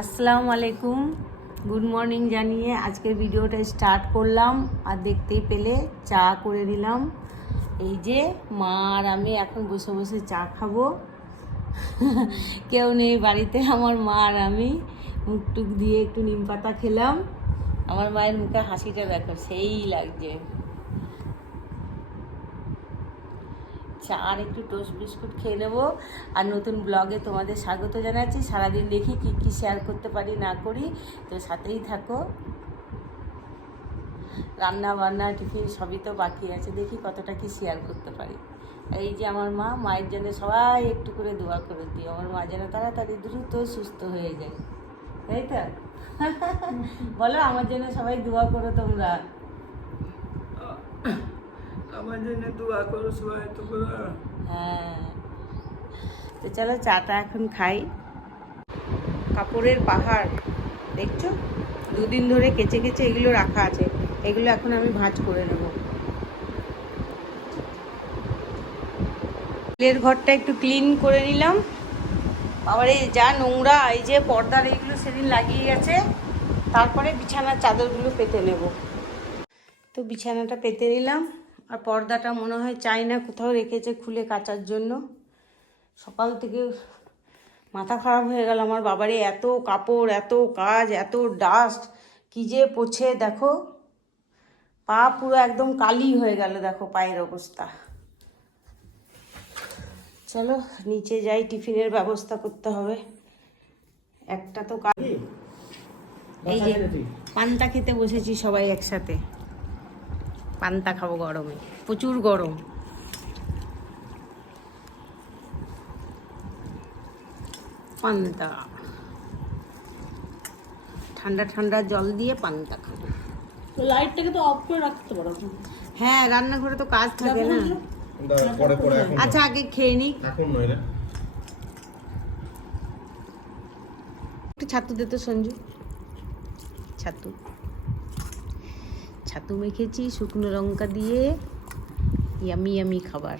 আসসালামু আলাইকুম। Good morning জানিয়ে আজকের ভিডিওটা স্টার্ট করলাম আর দেখতেই পেলে চা করে দিলাম এই যে মা আর আমি এখন বসে বসে চা খাব। কেউ নেই বাড়িতে, আমার মা আর আমি। মুখ টুক দিয়ে একটু নিম পাতা খেলাম। আমার মায়ের মুখে হাসিটা দেখো, সেই লাগছে। চা আর একটু টোস্ট বিস্কুট খেয়ে নেব। আর নতুন ব্লগে তোমাদের স্বাগত জানাচ্ছি। সারাদিন দেখি কি কি শেয়ার করতে পারি, না করি। তো সাথেই থাকো। রান্না বান্না, টিফিন সবই তো বাকি আছে। দেখি কতটা কি শেয়ার করতে পারি। এই যে আমার মা, মায়ের জন্য সবাই একটু করে দোয়া করে দিই আমার মা যেন তাড়াতাড়ি দ্রুত সুস্থ হয়ে যায়। তাই তো? বলো, আমার জন্য সবাই দোয়া করো তোমরা। আমার জন্য দোয়া করো, সবাই তো হ্যাঁ। তো চলো চাটা এখন খাই। কাপড়ের পাহাড়, দেখছ? দুদিন ধরে কেচে কেচে এগুলো রাখা আছে। এগুলো এখন আমি ভাঁজ করে নেব। ফুলের ঘরটা একটু ক্লিন করে নিলাম। আবার এই যা নোংরা, এই যে পর্দার এইগুলো সেদিন লাগিয়ে গেছে। তারপরে বিছানার চাদরগুলো পেতে নেব। তো বিছানাটা পেতে নিলাম। আর পর্দাটা মনে হয় চাই না কোথাও রেখেছে খুলে কাচার জন্য। সকাল থেকে মাথা খারাপ হয়ে গেল আমার বাবারে এত কাপড় এত কাজ এত ডাস্ট কি যে পোছে দেখো। পা পুরো একদম কালি হয়ে গেল দেখো পায়ের অবস্থা। চলো নিচে যাই টিফিনের ব্যবস্থা করতে হবে। একটা তো কাজ এই যে পান্তা খেতে বসেছি সবাই একসাথে। পান্তা খাব গরমে প্রচুর গরম। পান্তা। ঠান্ডা ঠান্ডা জল দিয়ে পান্তা খাব। লাইটটাকে তো অফ করে রাখতে পারো। হ্যাঁ রান্নাঘরে তো কাজ থাকে না। আচ্ছা আগে খেয়ে নিই এখন নয় রে। একটু ছাতু দে তো সঞ্জু। ছাতু। ছাতু মেখেছি, শুকনো লঙ্কা দিয়ে ইয়ামি ইয়ামি খাবার।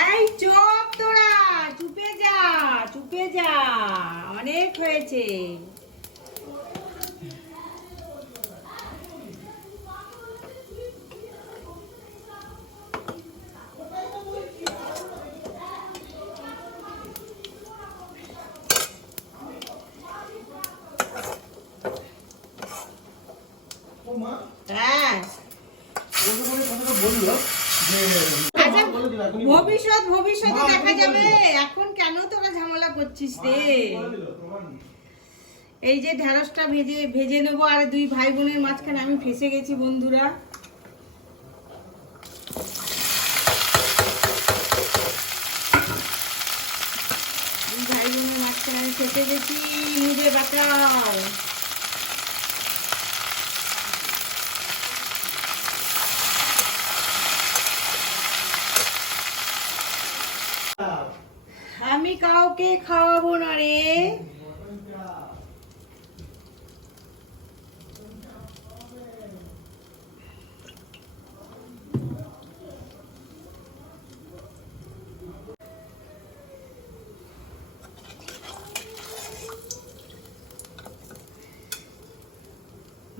এই চুপ তোরা, চুপে যা চুপে যা, অনেক হয়েছে। হ্যাঁ ভবিষ্যৎ ভবিষ্যতে দেখা যাবে। এখন কেন তোরা ঝামেলা করছিস রে? এই যে ভেজে ভেজে নেব আর দুই ভাই বোনের মাঝখানে আমি ফেসে গেছি বন্ধুরা। ভাই বোনের মাঝখানে আমি ফেসে গেছি মুজে বাঁচাও আমি কাউকে খাওয়াবো না রে।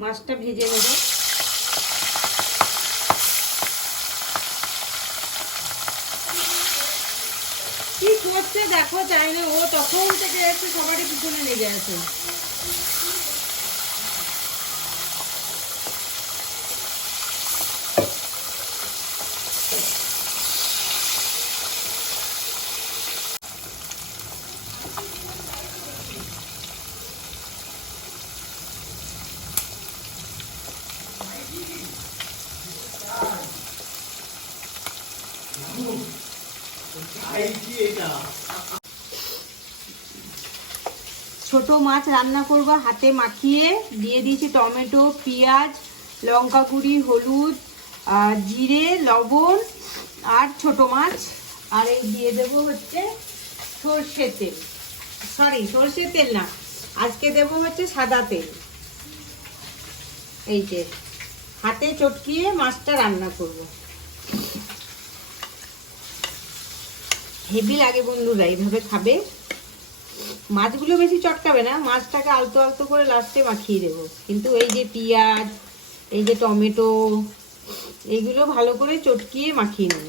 মাছটা ভেজে নেব। কি করছে দেখো চাই না ও তখন থেকে এসে সবারই পিছনে লেগে আছে। ছোট মাছ রান্না করব, হাতে মাখিয়ে দিয়ে দিয়েছি টমেটো, পেঁয়াজ, লঙ্কা গুঁড়ি, হলুদ জিরে, লবণ আর ছোট মাছ। আর এই দিয়ে দেবো হচ্ছে সর্ষে তেল। সরি সর্ষে তেল না। আজকে দেবো হচ্ছে সাদা তেল। এই যে, হাতে চটকিয়ে মাছটা রান্না করব। হেভি লাগে বন্ধুরা এইভাবে খাবে। মাছগুলো বেশি চটকাবে না, মাছটাকে আলতো আলতো করে লাস্টে মাখিয়ে দেবো। কিন্তু এই যে পেঁয়াজ, এই যে টমেটো, এইগুলো ভালো করে চটকিয়ে মাখিয়ে নেব।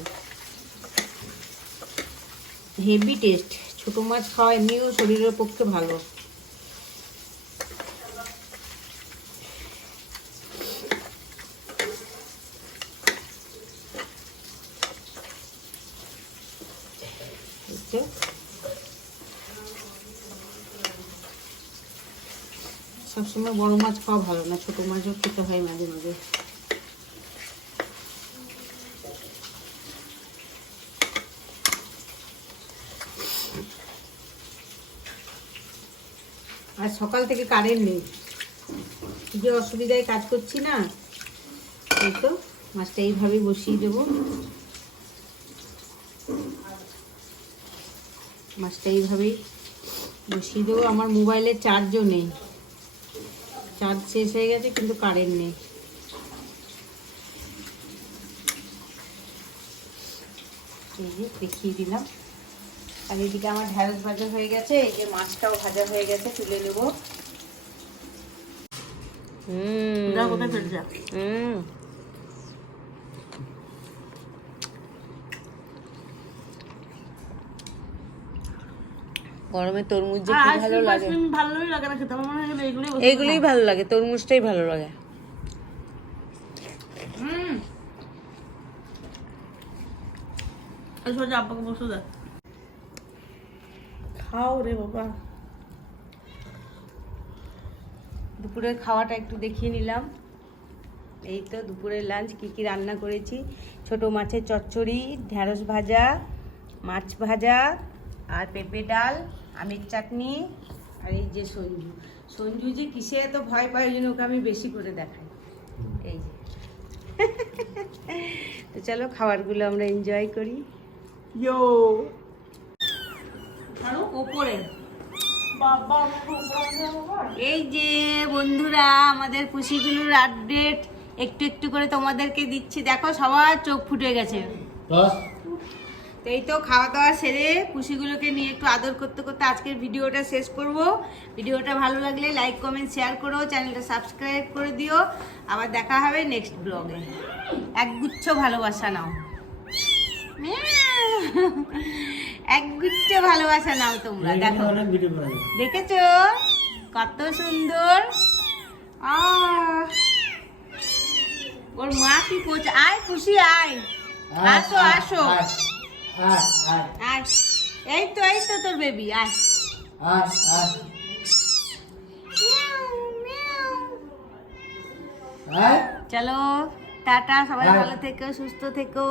হেভি টেস্ট, ছোটো মাছ খাওয়া এমনিও শরীরের পক্ষে ভালো। সবসময় বড় মাছ খাওয়া ভালো না, ছোট মাছও খেতে হয় মাঝে মাঝে। আর সকাল থেকে কারেন্ট নেই। যে অসুবিধায় কাজ করছি না, এই তো মাছটা এইভাবেই বসিয়ে দেবো। মাছটা এইভাবেই বসিয়ে দেবো। আমার মোবাইলে চার্জও নেই। চার্জ শেষ হয়ে গেছে কিন্তু কারেন্ট নেই। দেখিয়ে দিলাম। আর এদিকে আমার ঢ্যাঁড়স ভাজা হয়ে গেছে এই যে মাছটাও ভাজা হয়ে গেছে তুলে নেব। হুম। দাও কোথায় ফেলছে? হুম। গরমে তরমুজ যে কি ভালো লাগে। ভালোই লাগে না খেতে আমার মনে হয় এগুলো এইগুলোই বসে এইগুলোই ভালো লাগে। তরমুজটাই ভালো লাগে। খায়। সোজা আব্বাকে বসে দেয় খাও রে বাবা। দুপুরের খাওয়াটা একটু দেখিয়ে নিলাম। এই তো দুপুরের লাঞ্চ কি কি রান্না করেছি? ছোট মাছের চচ্চড়ি ঢ্যাঁড়স ভাজা মাছ ভাজা আর পেঁপে ডাল আমের চাটনি আর এই যে সঞ্জু সঞ্জু যে কিসে এত ভয় পায় ওই জন্য ওকে আমি বেশি করে দেখাই। এই যে। তো চলো খাবারগুলো আমরা এনজয় করি। ইয়ো। ওপরে। এই যে বন্ধুরা আমাদের পুষিগুলোর আপডেট একটু একটু করে তোমাদেরকে দিচ্ছি। দেখো সবার চোখ ফুটে গেছে। তো এই তো খাওয়া দাওয়া সেরে পুষিগুলোকে নিয়ে একটু আদর করতে করতে আজকের ভিডিওটা শেষ করব। ভিডিওটা ভালো লাগলে লাইক কমেন্ট শেয়ার করো চ্যানেলটা সাবস্ক্রাইব করে দিও। আবার দেখা হবে নেক্সট ব্লগে একগুচ্ছ ভালোবাসা নাও। একগুচ্ছ ভালোবাসা নাও তোমরা দেখো। দেখেছ? কত সুন্দর! ওর মা কি করছে? আয় খুশি আয়। আসো আসো। আয় এই তো এই তো তোর বেবি আয়। চলো টাটা সবাই ভালো থেকো সুস্থ থেকো।